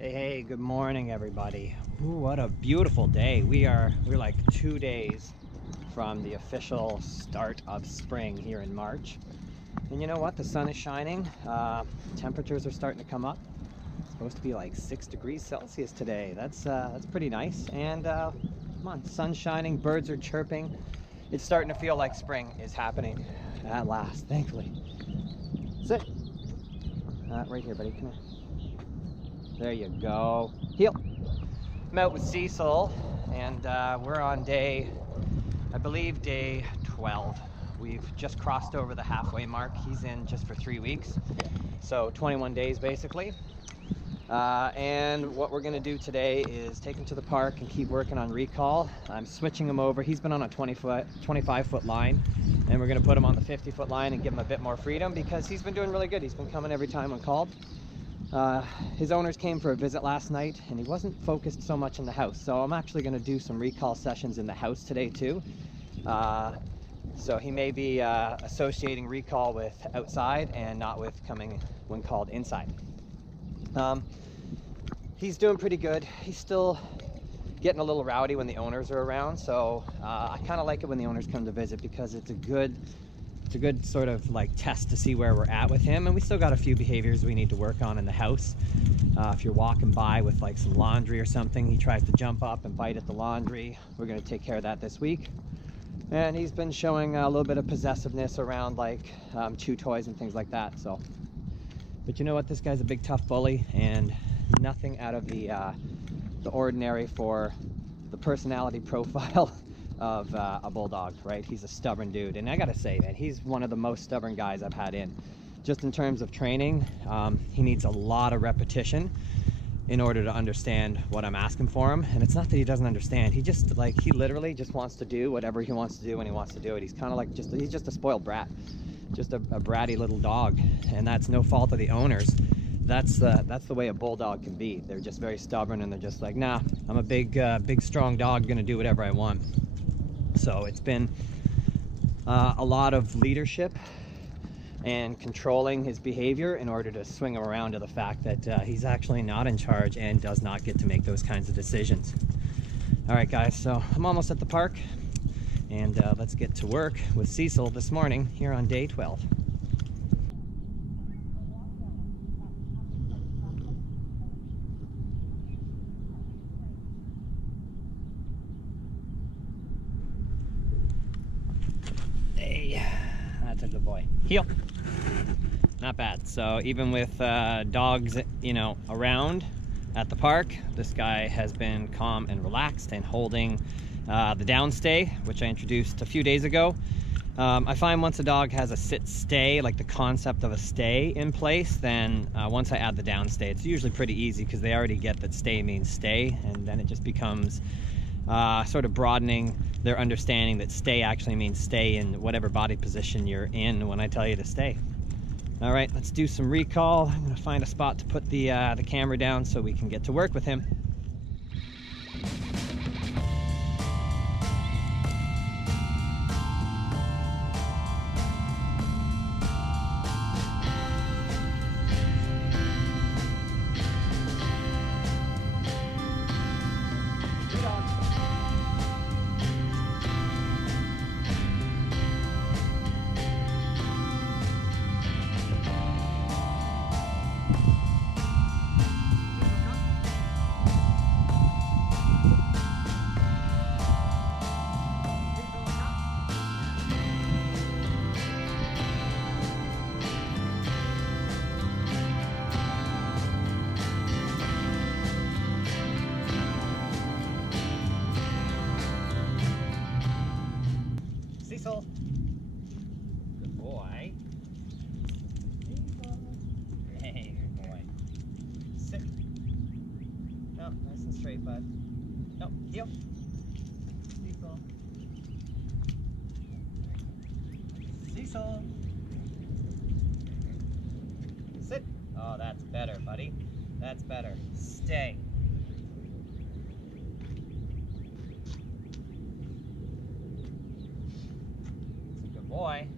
Hey, good morning, everybody. Ooh, what a beautiful day. We're like 2 days from the official start of spring here in March. And you know what? The sun is shining. Temperatures are starting to come up. It's supposed to be like 6 degrees Celsius today. That's pretty nice. And come on, sun's shining, birds are chirping. It's starting to feel like spring is happening at last, thankfully. Sit. Right here, buddy. Come here. There you go. Heel. I'm out with Cecil, and we're on I believe day 12. We've just crossed over the halfway mark. He's in just for 3 weeks, so 21 days basically. And what we're gonna do today is take him to the park and keep working on recall. I'm switching him over. He's been on a 25-foot line, and we're gonna put him on the 50-foot line and give him a bit more freedom because he's been doing really good. He's been coming every time when called. His owners came for a visit last night, and he wasn't focused so much in the house, so I'm actually going to do some recall sessions in the house today too. So he may be associating recall with outside and not with coming when called inside. He's doing pretty good. He's still getting a little rowdy when the owners are around, so I kind of like it when the owners come to visit because it's a good sort of like test to see where we're at with him. And we still got a few behaviors we need to work on in the house. If you're walking by with like some laundry or something, he tries to jump up and bite at the laundry. We're going to take care of that this week. And he's been showing a little bit of possessiveness around like chew toys and things like that. So, but you know what? This guy's a big tough bully, and nothing out of the ordinary for the personality profile of a bulldog, right? He's a stubborn dude, and I gotta say, man, he's one of the most stubborn guys I've had in. Just in terms of training, he needs a lot of repetition in order to understand what I'm asking for him. And it's not that he doesn't understand. He literally just wants to do whatever he wants to do when he wants to do it. He's kind of like he's just a spoiled brat, just a bratty little dog, and that's no fault of the owners. That's the way a bulldog can be. They're just very stubborn, and they're just like, nah, I'm a big strong dog, gonna do whatever I want. So it's been a lot of leadership and controlling his behavior in order to swing him around to the fact that he's actually not in charge and does not get to make those kinds of decisions. All right, guys, so I'm almost at the park, and let's get to work with Cecil this morning here on day 12. Hey, that's a good boy. Heel. Not bad. So even with dogs, you know, around at the park, this guy has been calm and relaxed and holding the downstay, which I introduced a few days ago. I find once a dog has a sit-stay, like the concept of a stay in place, then once I add the downstay, it's usually pretty easy because they already get that stay means stay, and then it just becomes sort of broadening their understanding that stay actually means stay in whatever body position you're in when I tell you to stay. All right, let's do some recall. I'm gonna find a spot to put the camera down so we can get to work with him. Cecil. Good boy. Hey, good boy. Sit. No, nice and straight, bud. No, heel. Cecil. Cecil. Sit. Oh, that's better, buddy. That's better. Stay. Good boy.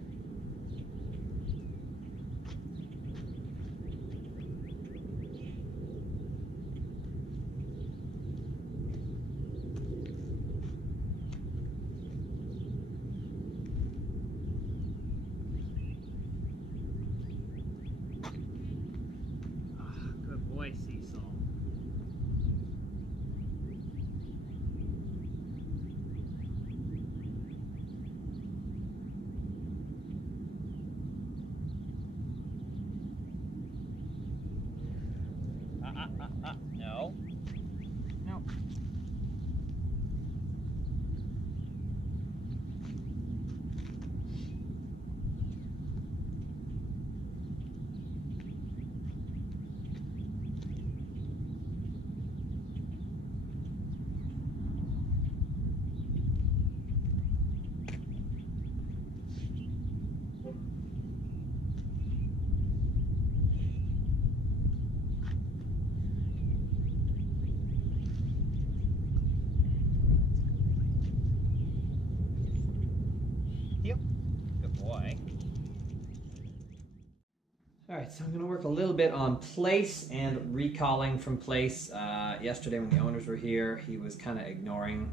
All right, so I'm gonna work a little bit on place and recalling from place. Yesterday when the owners were here, he was kind of ignoring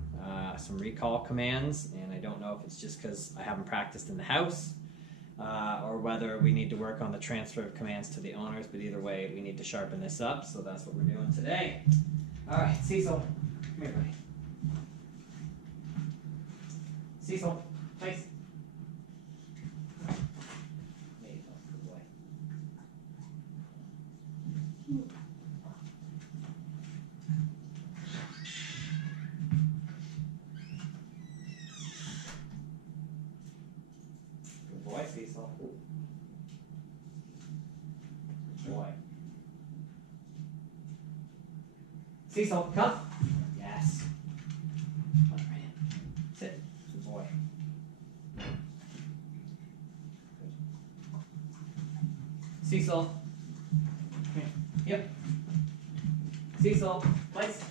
some recall commands, and I don't know if it's just because I haven't practiced in the house or whether we need to work on the transfer of commands to the owners, but either way, we need to sharpen this up, so that's what we're doing today. All right, Cecil, come here, buddy. Cecil, place. There you go, good boy. Good boy, Cecil. Good boy. Cecil, come. Yes. All right. Sit. Good boy. Good. Cecil. Come here. Yep. Cecil, place.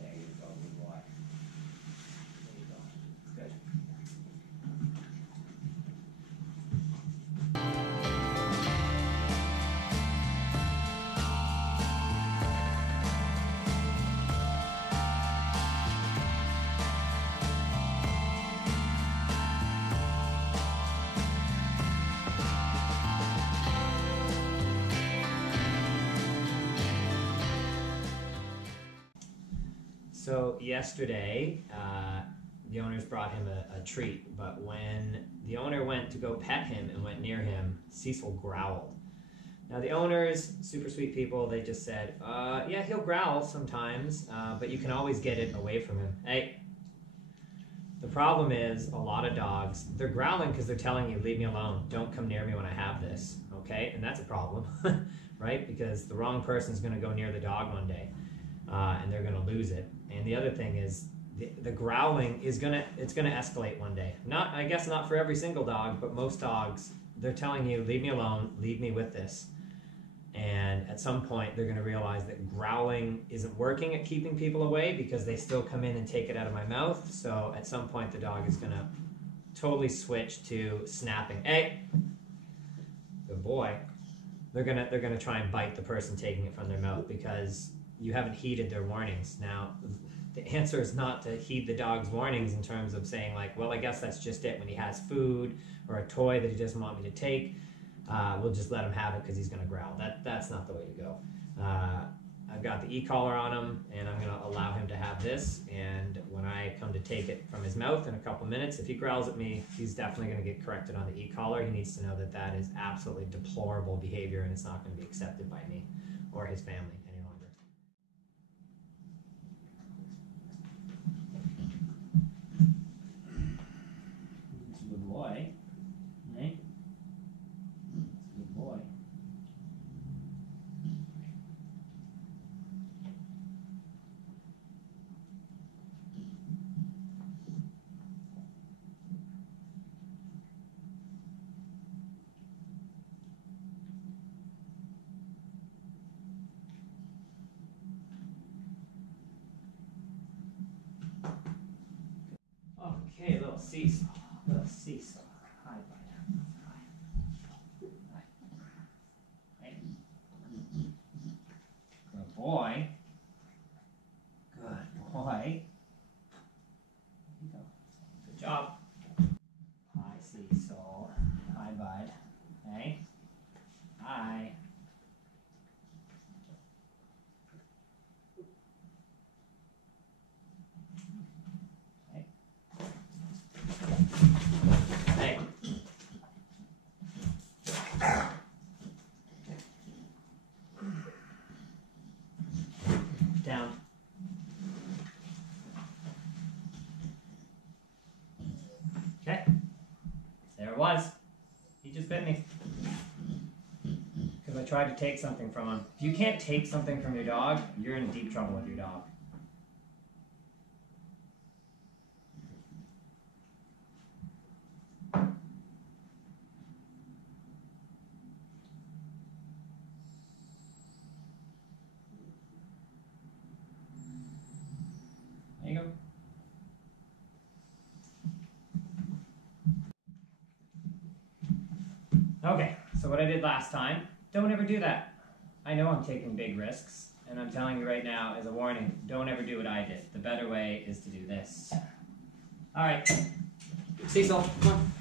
There you go, good boy. There you go. Good. So yesterday, the owners brought him a treat, but when the owner went to go pet him and went near him, Cecil growled. Now the owners, super sweet people, they just said, yeah, he'll growl sometimes, but you can always get it away from him. Hey, the problem is a lot of dogs, they're growling because they're telling you, leave me alone, don't come near me when I have this, okay? And that's a problem, right? Because the wrong person's gonna go near the dog one day, and they're gonna lose it. And the other thing is, the growling is gonna escalate one day. I guess not for every single dog, but most dogs, they're telling you, leave me alone, leave me with this. And at some point, they're gonna realize that growling isn't working at keeping people away because they still come in and take it out of my mouth. So at some point, the dog is gonna totally switch to snapping. Hey, good boy. They're gonna try and bite the person taking it from their mouth because you haven't heeded their warnings. Now, the answer is not to heed the dog's warnings in terms of saying like, well, I guess that's just it. When he has food or a toy that he doesn't want me to take, we'll just let him have it because he's gonna growl. That's not the way to go. I've got the e-collar on him and I'm gonna allow him to have this. And when I come to take it from his mouth in a couple minutes, if he growls at me, he's definitely gonna get corrected on the e-collar. He needs to know that that is absolutely deplorable behavior and it's not gonna be accepted by me or his family. Good boy, right? Good boy. Okay, little Cecil. Little Cecil. Hi, buddy. Hi. Hey. Good boy. Good boy. There you go. Good job. Hi, Cecil. Hi, bud. Hey. Hi. Hey. Down. Okay. There it was. He just bit me. Because I tried to take something from him. If you can't take something from your dog, you're in deep trouble with your dog. There you go. Okay, so what I did last time, don't ever do that. I know I'm taking big risks, and I'm telling you right now as a warning, don't ever do what I did. The better way is to do this. All right, Cecil, come on.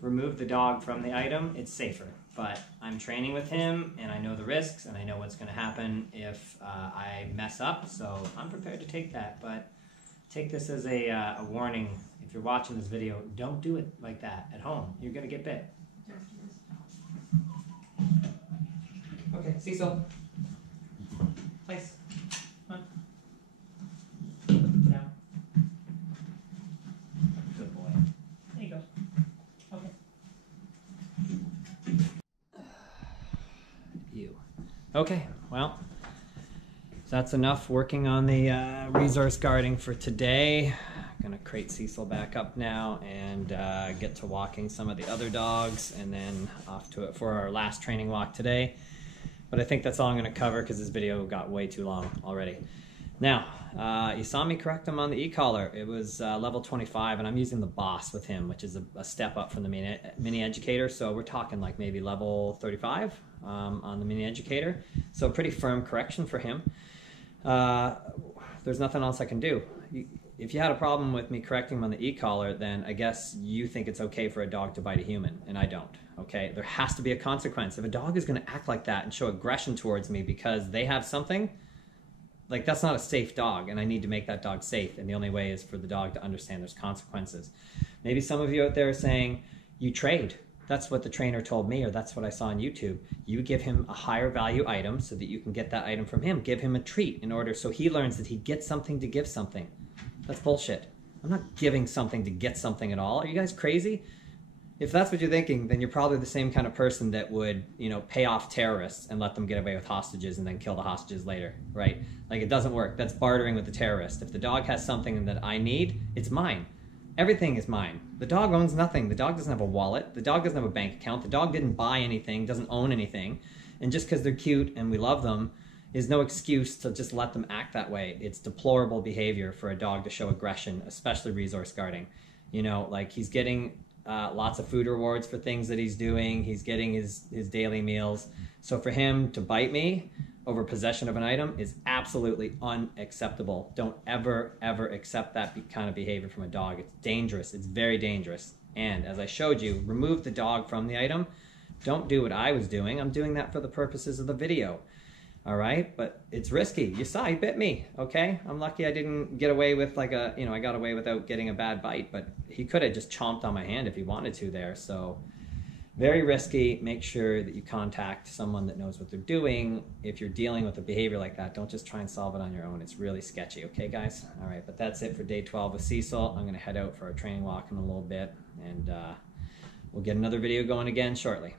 Remove the dog from the item, it's safer. But I'm training with him, and I know the risks, and I know what's gonna happen if I mess up, so I'm prepared to take that. But take this as a warning. If you're watching this video, don't do it like that at home. You're gonna get bit. Okay, Cecil. Place. Come on. Down. Good boy. There you go. Okay. You. Okay, well, that's enough working on the resource guarding for today. I'm gonna crate Cecil back up now and get to walking some of the other dogs, and then off to it for our last training walk today. But I think that's all I'm gonna cover because this video got way too long already. Now, you saw me correct him on the e-collar. It was level 25, and I'm using the Boss with him, which is a step up from the mini educator. So we're talking like maybe level 35 on the mini educator. So pretty firm correction for him. There's nothing else I can do. If you had a problem with me correcting him on the e-collar, then I guess you think it's okay for a dog to bite a human, and I don't, okay? There has to be a consequence. If a dog is gonna act like that and show aggression towards me because they have something, like that's not a safe dog, and I need to make that dog safe, and the only way is for the dog to understand there's consequences. Maybe some of you out there are saying, you trade. That's what the trainer told me, or that's what I saw on YouTube. You give him a higher value item so that you can get that item from him. Give him a treat in order so he learns that he gets something to give something. That's bullshit. I'm not giving something to get something at all. Are you guys crazy? If that's what you're thinking, then you're probably the same kind of person that would, you know, pay off terrorists and let them get away with hostages and then kill the hostages later, right? Like, it doesn't work. That's bartering with the terrorist. If the dog has something that I need, it's mine. Everything is mine. The dog owns nothing. The dog doesn't have a wallet. The dog doesn't have a bank account. The dog didn't buy anything, doesn't own anything. And just because they're cute and we love them is no excuse to just let them act that way. It's deplorable behavior for a dog to show aggression, especially resource guarding. You know, like he's getting lots of food rewards for things that he's doing. He's getting his daily meals. So for him to bite me over possession of an item is absolutely unacceptable. Don't ever, ever accept that kind of behavior from a dog. It's dangerous. It's very dangerous. And as I showed you, remove the dog from the item. Don't do what I was doing. I'm doing that for the purposes of the video. All right, but it's risky. You saw he bit me, okay? I'm lucky I didn't get away with like a, you know, I got away without getting a bad bite, but he could have just chomped on my hand if he wanted to there. So very risky. Make sure that you contact someone that knows what they're doing. If you're dealing with a behavior like that, don't just try and solve it on your own. It's really sketchy, okay guys? All right, but that's it for day 12 with Cecil. I'm gonna head out for a training walk in a little bit, and we'll get another video going again shortly.